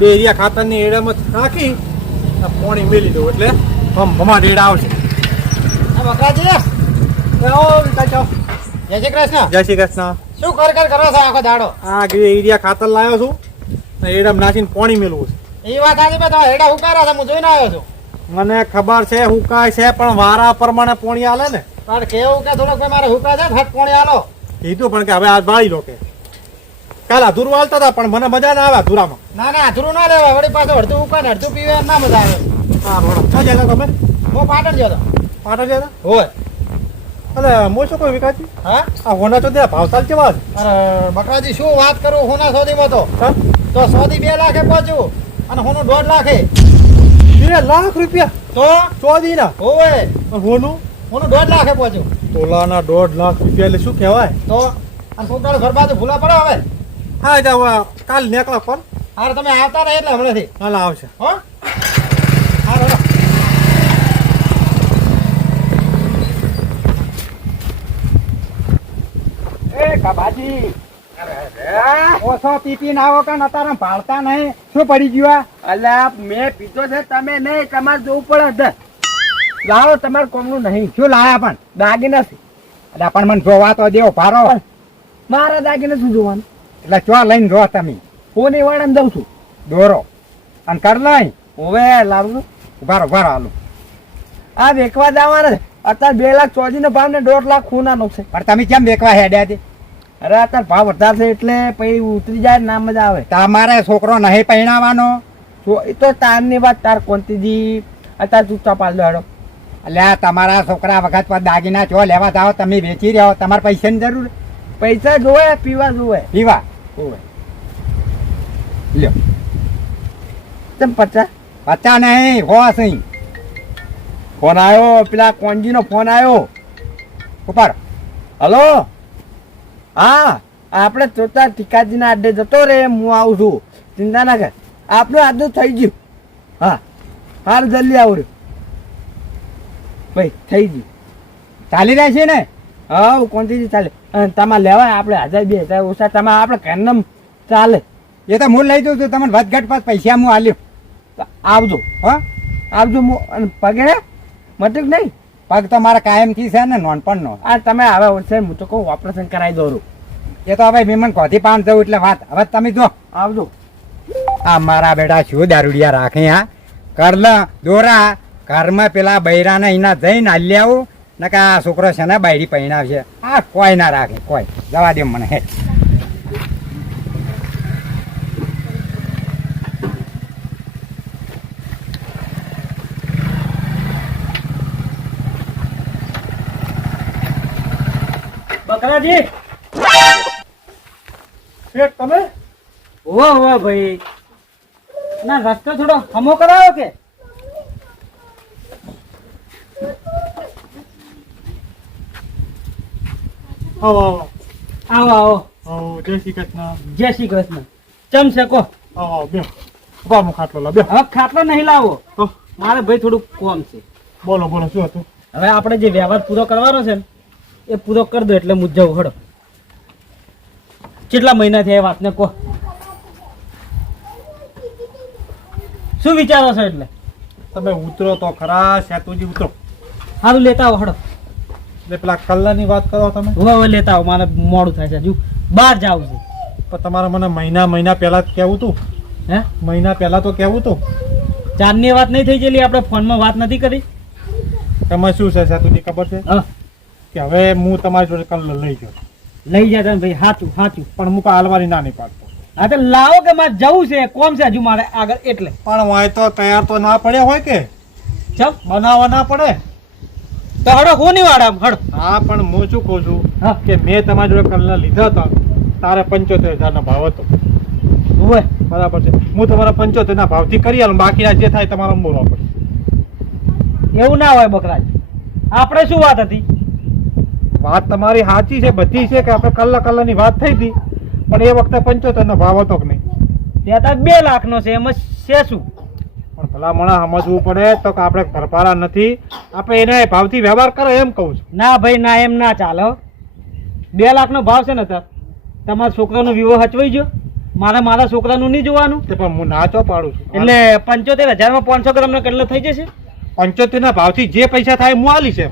ડેરિયા ખાતરની એડામાં નાખી આ પાણી મેલી દઉં એટલે હમ હમા રેડા આવશે. જય શ્રી કૃષ્ણ. જય શ્રી કૃષ્ણ. શું કર કર કરો છો આખો દાડો? આ એરિયા ખાતર લાવ્યો છું એડામાં નાખીને પાણી મેલવું છે. એ વાત આજે તમે એડા ઉકારા છે હું જોઈને આવ્યો છું. મને ખબર છે હુકાય છે પણ વારા પ્રમાણે પોણી આલે ને. પણ કેવું કે થોડોક મારે હુકા છે ફટ પોણી આલો. કીધું પણ કે હવે આ વાળી લો કે. કાલ અધૂરું હાલતા હતા પણ મને મજા ના આવે અધૂરામાં. ના ના અધૂરું ના લેવા વળી પાછું અડધું ઉકા ને અડધું પીવે ના મજા આવે. હા રોડો છો જતા તમે? હું પાટણ હતો. પાટણ જતા હોય અલે હું શું કહું વિકાસજી? હા? આ હોના ચોધી ભાવતાલ છે? અરે બકરાજી શું વાત કરું હોના સોદીમાં તો? તો સોદી બે લાખે પહોંચ્યું અને હોનું દોઢ લાખે. બે લાખ રૂપિયા? તો? ચોદી ના હોય હોનું? હોનું દોઢ લાખે પહોંચ્યું. તોલાના દોઢ લાખ રૂપિયા એટલે શું કહેવાય? તો? અને છોકરાઓ ઘર બાજુ ભૂલા પડે હવે? હા એટલે કાલ નીકળો ફોન. હારે તમે આવતા રહે એટલે હમણાંથી. હાલ આવશે હો? હારો. એ કબાજી. ઓછો પીપી ના આવો કાન અત્યારે ભાળતા નહીં. શું પડી ગયું આ? અલ્યા મેં પીધો છે તમે નહીં તમારે જોવું પડે લાવો તમારે કોમનું નહીં. શું લાયા પણ? દાગી નથી એટલે પણ મને જોવા તો દેવો ભારો મારા દાગીને શું જોવાનું? એટલે ચો લઈને જો તમે. ફોની વાળાને દઉં છું? દોરો. અને કર લઈ હવે લાવું ઉભારો ઉભારો હાલો. આ વેકવા જવાના અત્યારે બે લાખ ચોજી નો ભાવ ને દોઢ લાખ ખૂનાનો છે. પણ તમે કેમ વેકવા હેડ્યા છે? અરે અત્યારે ભાવ વધારે છે એટલે પછી ઉતરી જાય ના મજા આવે. તમારે છોકરો નહીં પહેણાવાનો એ તો તારની વાત તાર કોંતીજી. અત્યારે ચૂપચાપ આલ દોડો એટલે આ તમારા છોકરા વખત પર દાગીના ચો લેવા જાઓ તમે વેચી રહ્યો તમારે પૈસાની જરૂર પૈસા જોવે પીવા જોવે. પીવા? લ્યો. તેમ પચાસ પચા નહીં હો સહી ફોન આવ્યો, પેલા કોંજીનો ફોન આવ્યો. ઉપર હલો? હા, આપણે ચોથા ટીકાજીના અડ્ડે જતો રે, હું આવું છું. ચિંતા ના કર આપણું આજનું થઈ ગયું. હા હાર જલ્દી આવડ્યું ભાઈ, થઈ ગયું. ચાલી રહ્યા છે ને? હા કોંતીજી ચાલે. અને તમારે લેવાય આપણે હજાર બે હજાર ઓછા તમારે આપણે ઘરનામ ચાલે. એ તો હું લઈ દઉં છું તમને વધઘટ પાસ પૈસા હું આલ્યો. આવજો. હા? આવજો હું અને પગે મતલબ નહીં. પગ તો મારા કાયમથી છે ને નોનપણનો. આ તમે હવે ઓછે હું તો કહું ઓપરેશન કરાવી દોરું એ તો હવે મેમન કોથી પાન જવું એટલે વાત. હવે તમે જો. આવજો. આ મારા બેટા શું દારૂડિયા રાખે હા? કરલ દોરા ઘરમાં પેલા બૈરાને એના જઈને હાલી આવું ને કે આ છોકરો છે ને બાયડી પહેણાવશે આ કોઈ ના રાખે, કોઈ. જવા દે મને. બકરાજી! શેઠ તમે? હોવા હોવા ભાઈ. ના, રસ્તો થોડો હમો કરાવો કે? આવો આવો આવો. આવો આવો જય શ્રી કૃષ્ણ. જય શ્રી કૃષ્ણ. ચમ છે કો? આવો બે મુખ ખાટલો લો બે હવે ખાટલો નહીં લાવો. તો મારે ભાઈ થોડું કોમ છે. બોલો બોલો શું હતું? હવે આપણે જે વ્યવહાર પૂરો કરવાનો છે ને એ પૂરો કરી દો એટલે મુજબ જવું હડો કેટલા મહિના થયા એ વાતને કહો શું વિચારો છો એટલે? તમે ઉતરો તો ખરા સેતુજી ઉતરો. સારું લેતા આવો હડો એટલે પેલા કલ્લાની વાત કરો તમે? હવે હવે લેતા આવો મારે મોડું થાય છે. હજુ બહાર જાવું છે. પણ તમારે મને મહિના મહિના પહેલા જ કહેવું તું. હે? મહિના પહેલા તો કહેવું તું. ચાંદની વાત નહીં થઈ ગયેલી આપણે ફોનમાં વાત નથી કરી. તમે શું છે સેતુજી ખબર છે? હા. કે હવે હું તમારી જોડે કલ્લો લઈ ગયો લઈ જતા ભાઈ સાચું સાચું પણ હું હાલવાની ના નહીં પાડતો હા તો લાવો કે મારે જવું છે? કોમ છે હજુ મારે આગળ એટલે. પણ હોય તો તૈયાર તો ના પડે હોય કે? ચમ. બનાવવા ના પડે? તો હડો કોની વાડા હડો. હા પણ હું શું કહું છું કે મેં તમારી જોડે કલના લીધા હતા. તારે પંચોતેર હજારનો ભાવ હતો. હોય બરાબર છે. હું તમારા પંચોતેરના ભાવથી કરી આલું. બાકીના જે થાય તમારે બોલવા પડે એવું ના હોય બકરાજ. આપણે શું વાત હતી? વાત તમારી સાચી છે બધી છે કે આપણે કલ્લા કલ્લાની વાત થઈ હતી. પણ એ વખતે પંચોતેરનો ભાવ હતો કે નહીં? ત્યાં તો બે લાખનો છે એમાં છે શું? ભલામણા સમજવું પડે તો કે આપણે ઘરપારા નથી. આપણે એના ભાવથી વ્યવહાર કરો એમ કહું છું. ના ભાઈ ના એમ ના ચાલો બે લાખનો ભાવ છે ને તો તમારા છોકરાનો વિવો હચવાઈ ગયો. મારે મારા છોકરાનું નહીં જોવાનું. તે પણ હું નાચો પાડું છું. એટલે પંચોતેર હજારમાં પાંચસો ગ્રામનો કેટલો થઈ જશે? પંચોતેરના ભાવથી જે પૈસા થાય હું આલી છે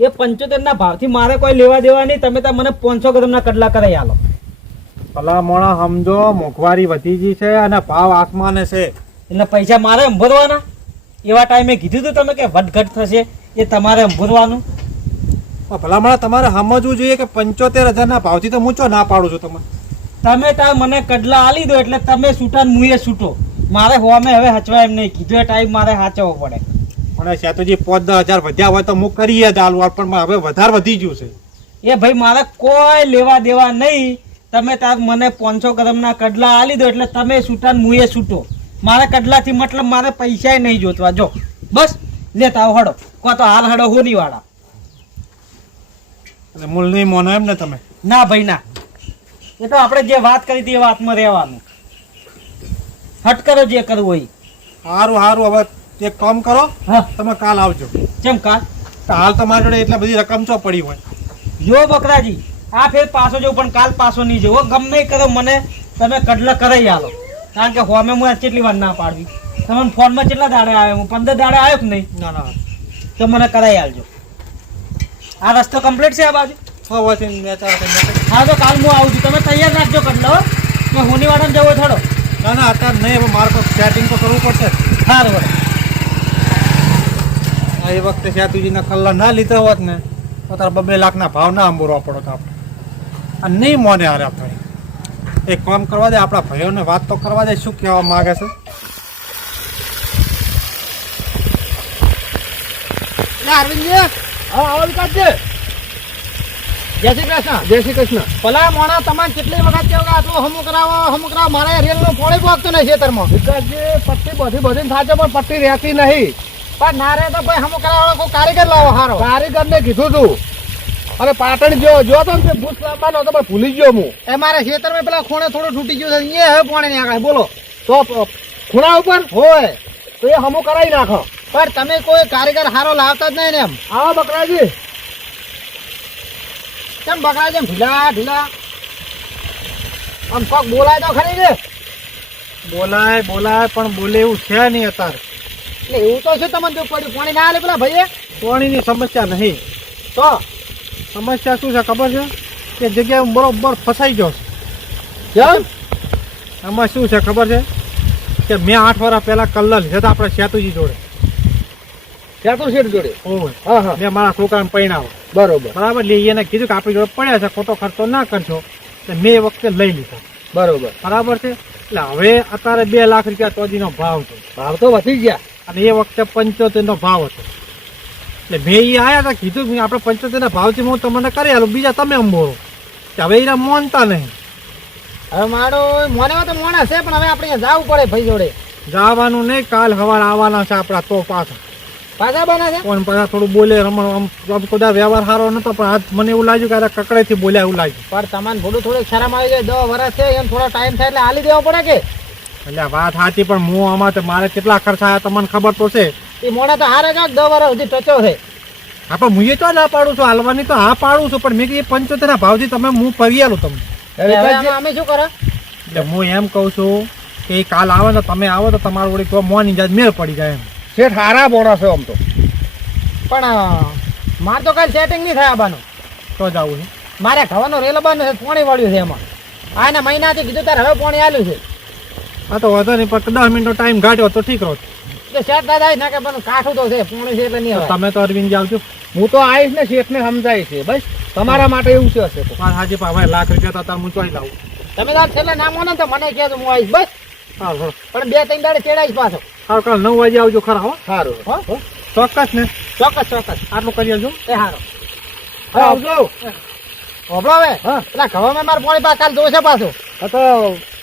એ પંચોતેરના ભાવથી મારે કોઈ લેવા દેવા નહીં. તમે તો મને પાંચસો ગ્રામના કડલા કરાવી આલો. ભલામણા સમજો મોંઘવારી વધી ગઈ છે અને ભાવ આસમાને છે. એટલે પૈસા મારે ભરવાના એવા ટાઈમે કીધું હતું તમે કે વધઘટ થશે એ તમારે ભરવાનું પણ ભલા તમારે સમજવું જોઈએ કે પંચોતેર હજારના ભાવથી તો હું ચો ના પાડું છું તમે તમે ત્યાં મને કડલા આલી દો એટલે તમે છૂટા ને મુએ છૂટો. મારે હોમે હવે હચવા એમ નહીં. કીધું એ ટાઈમ મારે સાચવવો પડે. પણ સેતુજી પાંચ દસ હજાર વધ્યા હોય તો હું કરીએ આલુ પણ હવે વધારે વધી ગયું છે. એ ભાઈ મારે કોઈ લેવા દેવા નહીં. તમે તાર મને પાંચસો ગ્રામના કડલા આલી દો એટલે તમે છૂટા ને મુએ છૂટો. મારા કડલાથી મતલબ મારે પૈસા નહીં જોતવા. જો બસ લેતા આવો હડો. કો તો હાલ હડો હોની વાળા એટલે મૂળ નહીં મોનો એમ ને તમે? ના ભાઈ ના. એ તો આપણે જે વાત કરી હતી એ વાતમાં રહેવાનું. હટ કરો જે કરવું હોય. સારું સારું હવે એક કામ કરો. તમે કાલ આવજો. કેમ કાલ? હાલ તમારી જોડે એટલી બધી રકમ ચો પડી હોય? જો બકરાજી આ ફેર પાછો જવું પણ કાલ પાછો નહીં જવું. ગમે કરો મને તમે કડલા કરાઈ આલો. કારણ કે હોમે હું કેટલી વાર ના પાડવી. તમને ફોનમાં કેટલા દાડે આવ્યો? હું પંદર દાડે આવ્યો કે નહીં? ના ના. તો મને કરાવી આલજો. આ રસ્તો કમ્પ્લીટ છે આ બાજુ? હવે. હા તો કાલ હું આવું છું. તમે તૈયાર રાખજો કડલો હો. મેં હોની વાળાને જવો થોડો. ના ના અત્યારે નહીં હવે મારે સેટિંગ તો કરવું પડશે. સારું આ એ વખતે સેતુજીના કલ્લા ના લીધા હોત ને તો તારા બબે લાખના ભાવ ના અંબોરવા પડો તો આપણે. આ નહીં મોને હારે આપણે એક કામ કરવા દે આપણા ભાઈઓને વાત તો કરવા દે શું કહેવા માંગે છે? અરવિંદજી. હા આવો વિકાસજી. જય શ્રી કૃષ્ણ. જય શ્રી કૃષ્ણ. ભલા મોણા તમારે કેટલી વખત કેવું કે આટલું હમું કરાવો હમું કરાવો મારે રેલનું ફોડે પોગતો નહીં ખેતરમાં. વિકાસજી પટ્ટી બધી બધી થાચે પણ પટ્ટી રહેતી નહીં. પણ ના રહે તો ભાઈ હમું કરાવો કોઈ કારીગર લાવો હારો. કારીગર ને કીધું તું. અને પાટણ જો જો તો ને ભૂસ લાવવાનો હતો પણ ભૂલી ગયો હું. એ મારે ખેતરમાં પેલા ખૂણે થોડો તૂટી ગયો છે એ હવે પાણી આગળ બોલો. તો ખૂણા ઉપર? હોય. તો એ હમો કરાવી નાખો. પણ તમે કોઈ કારીગર હારો લાવતા જ નહીં ને એમ. આવો બકરાજી. કેમ બકરાજી એમ ઢીલા ઢીલા? આમ કોક બોલાય તો ખરી ને. બોલાય બોલાય પણ બોલે એવું છે નહીં અત્યારે. એટલે એવું તો છે તમને જો પડ્યું પાણી ના આલે પેલા ભાઈએ? પાણીની સમસ્યા નહીં. તો? સમસ્યા શું છે ખબર છે? કે જગ્યાએ હું બરોબર ફસાઈ ગયો છે. આમાં શું છે ખબર છે? કે મેં આઠ વર્ષ પહેલા કલ્લા લીધા હતા આપણે સેતુજી જોડે. સેતુ શેઠ જોડે. હા હા. મેં મારા છોકરાને પૈણાવો. બરોબર. બરાબર? એટલે એને કીધું કે આપણી જોડે પડ્યા છે ખોટો ખર્ચો ના કરશો. તો મેં એ વખતે લઈ લીધા. બરોબર. બરાબર છે? એટલે હવે અત્યારે બે લાખ રૂપિયા તોજીનો ભાવ છે. ભાવ તો વધી ગયા. અને એ વખતે પંચોતેર નો ભાવ હતો. એટલે મેં એ આવ્યા હતા કીધું કે આપણે પંચોતેરના ભાવથી હું તમને કરી આલું બીજા તમે અંબોરો. કે હવે એના મોનતા નહીં. હવે મારો મોને તો મોણા છે પણ હવે આપણે જવું પડે ભાઈ જોડે. જવાનું નહીં કાલ સવારે આવવાના છે આપણા તો પાછા. પાછા બના છે? પણ પાછા થોડું બોલે રમણ આમ આમ કદાચ વ્યવહાર સારો નતો પણ આજ મને એવું લાગ્યું કે આ કકડેથી બોલ્યા એવું લાગ્યું. પણ તમને થોડું થોડુંક શરમ આવી જાય દસ વર્ષ છે એમ થોડો ટાઈમ થાય એટલે હાલી દેવો પડે કે? એટલે વાત સાચી પણ હું આમાં તો મારે કેટલા ખર્ચા આવ્યા તમને ખબર તો છે. એ મોડા તો હારે જ દસ વર્ષ સુધી ટચો છે. હા પણ હું એ તો ના પાડું છું હાલવાની તો હા પાડું છું પણ મેં એ પંચોતેર ના ભાવથી તમે હું ફરી આલું તમને. હવે અમે શું કરો? એટલે હું એમ કહું છું કે એ કાલ આવે ને તમે આવો તો તમારું વળી તો મોની જાત મેળ પડી જાય એમ. શેઠ હારા મોડા છે આમ તો. પણ મારે તો કાલ સેટિંગ નહીં થાય આબાનું. તો જ આવું છે. મારે ખાવાનો રેલ બાનું છે પોણી વાળ્યું છે એમાં. આના મહિનાથી કીધું તારે હવે પોણી આલ્યું છે. હા તો વાંધો નહીં પણ દસ મિનિટનો ટાઈમ ઘાટ્યો તો ઠીક રહો. શેઠ ના તમે તો અરવિંદ આવજો હું તો આવીશ ને શેઠને સમજાય છે બસ. તમારા માટે એવું છે હશે હાજી પા લાખ રૂપિયા તો હું ચોઈ લાવું. તમે તાર છેલ્લે ના મોને તો મને કહેજો હું આવીશ બસ. સારું સારું પણ બે ત્રણ દાડે ચેડાઈશ પાછો. સારું કાલ નવ વાગે આવજો ખરા હો. સારું. હો? ચોક્કસ ને? ચોક્કસ ચોક્કસ. આટલું કરી આવજો. એ હારો. હા. આવજો. હોબળો હવે. પેલા મેં મારે પોણી પાસે કાલ જોશે પાછો. તો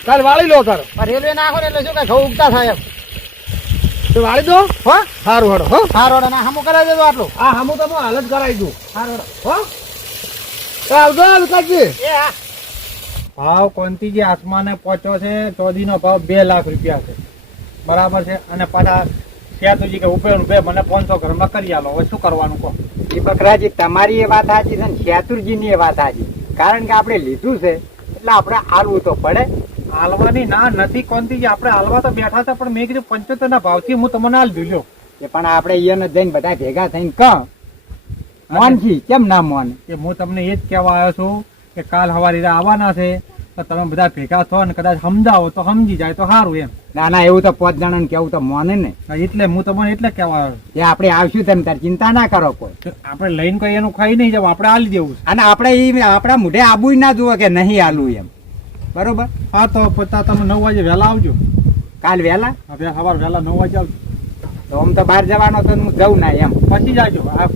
કાલ વાળી લો તારો. રેલવે નાખો ને એટલે શું કે ઘઉં ઉગતા થાય એમ. તો વાળી દો હો? સારું હડો હો? સારું હડો ના હમું કરાવી દેજો આટલું. હા હમું તો હું હાલ જ કરાવી દઉં. સારું હડો હો? આવજો વિકાસજી ભાવ કોંતીજી આસમાને પહોંચ્યો છે ચોદીનો ભાવ બે લાખ રૂપિયા છે. બરાબર છે? અને પાછા સેતુજી કે ઉભે ઉભે મને પાંચસો ઘરમાં કરી આલો. હવે શું કરવાનું કહો? એ બકરાજી તમારી એ વાત સાચી છે ને શેતુરજીની એ વાત સાચી. કારણ કે આપણે લીધું છે એટલે આપણે આલવું તો પડે. હાલવાની ના નથી કોનથી આપણે હાલવા તો બેઠા હતા પણ મેં કીધું પંચોતેર ના ભાવથી હું તમને હાલ દીધો એ પણ આપણે ઈયોને જઈને બધા ભેગા થઈને કહ. મોનજી કેમ ના મોન? કે હું તમને એ જ કહેવા આવ્યો છું કે કાલ સવારે આવવાના છે તો તમે બધા ભેગા થો ને કદાચ સમજાવો તો સમજી જાય તો સારું એમ. ના ના એવું તો પાંચ જણાને કેવું તો મોને ને. એટલે હું તમને એટલે કહેવા આવ્યો. એ આપણે આવશું તેમ તાર ચિંતા ના કરો કોઈ. આપણે લઈને કોઈ એનું ખાઈ નહીં જવું આપણે હાલી દેવું અને આપણે એ આપણા મોઢે આબુ ના જુઓ કે નહીં હાલવું એમ. બરોબર? હા તો પછી તમે નવ વાગે વહેલા આવજો. કાલ વહેલા? હવે સવાર વહેલા નવ વાગે આવજો. તો આમ તો બહાર જવાનો તો હું જઉં ના એમ. પછી જાજો. આ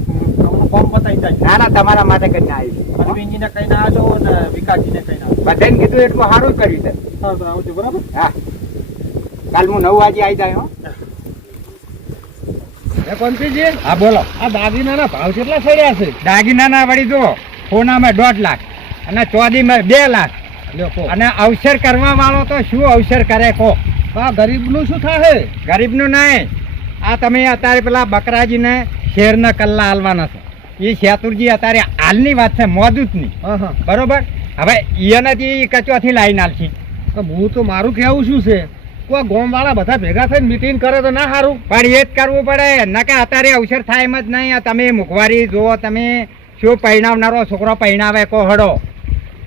ફોર્મ પતાવી જાય ના ના તમારા માટે કઈ ના આવીશું અરવિંદજીને કઈ ના આવજો ને વિકાસજીને કઈ ના આવજો બધાને કીધું એટલું સારું કર્યું છે. સારું તો આવજો બરાબર? હા. કાલ હું નવ વાગે આવી જાય હો. એ પંથીજી હા બોલો. આ દાગીનાના ભાવ કેટલા ચડ્યા છે? દાગીનાના વળી જુઓ સોનામાં દોઢ લાખ અને ચોદીમાં બે લાખ. અને અવસર કરવા વાળો તો શું અવસર કરે કો? ગરીબનું શું થાય ગરીબનું નહીં. આ તમે અત્યારે પેલા બકરાજીને શેરના કલ્લા હાલવાના છે. એ શેતુરજી અત્યારે હાલની વાત છે મોજૂદની બરોબર? હવે એનાથી કચોથી લાઈન હાલશી. હું તો મારું કહેવું શું છે? કોઈ ગોમવાળા બધા ભેગા થઈને મિટિંગ કરે તો ના સારું પણ એ જ કરવું પડે. નકે અત્યારે અવસર થાય એમ જ નહીં. આ તમે મુખવારી જુઓ તમે શું પહેણાવનારો છોકરો પહેણાવે કોહડો હડો.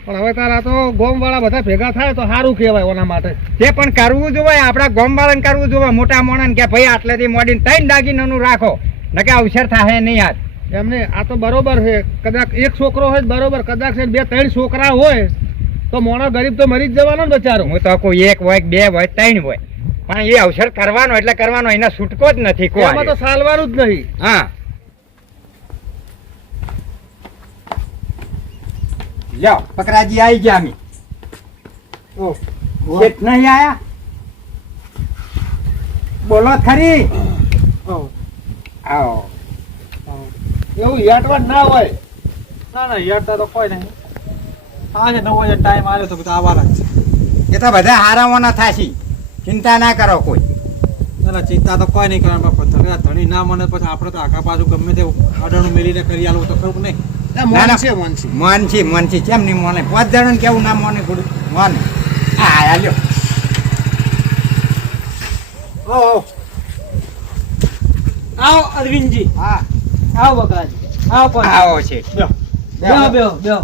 પણ હવે તારા તો ગોમવાળા બધા ભેગા થાય તો સારું કહેવાય ઓના માટે. તે પણ કરવું જોઈએ આપણા ગોમવાળાને કરવું જોઈએ મોટા મોણા કે ભાઈ આટલેથી મોડીને ત્રણ દાગીનાનું રાખો નકે અવસર થાય નહીં આજ. એમને આ તો બરોબર છે. કદાચ એક છોકરો હોય બરોબર કદાચ બે ત્રણ છોકરા હોય તો મોણો ગરીબ તો મરી જ જવાનો ને બચારો. હું તો કોઈ એક હોય બે હોય ત્રણ હોય. પણ એ અવસર કરવાનો એટલે કરવાનો એના છૂટકો જ નથી કોઈ તો સાલવાનું જ નહીં. હા. લ્યો પકરાજી આવી ગયા અમે. શેઠ નહીં આયા? બોલો ખરી. આવો. એવું હેઠવાડ ના હોય. ના ના યાર તો કોઈ નહીં. આજે નવ વાગે ટાઈમ આવ્યો તો બધા આવવાના જ છે. એ તો બધા હારાવાના થાશી. ચિંતા ના કરો કોઈ. ના ચિંતા તો કોઈ નહીં કરવાનું બાપા ધણી ના મને પછી આપણે તો આખા પાછું ગમે તે અડાણું મેલીને કરી આલવું તો ખરું નહીં? ના, ના. મોનસી મોનસી મોનથી મોનથી કેમ નહીં મોને પાંચ જણાને કેવું ના મોને થોડું? મોને હા હાલ્યો. લ્યો ઓહો આવો અરવિંદજી. હા. આવો બકરાજી આવો પણ. આવો છે. બેહો બેહો બેહો.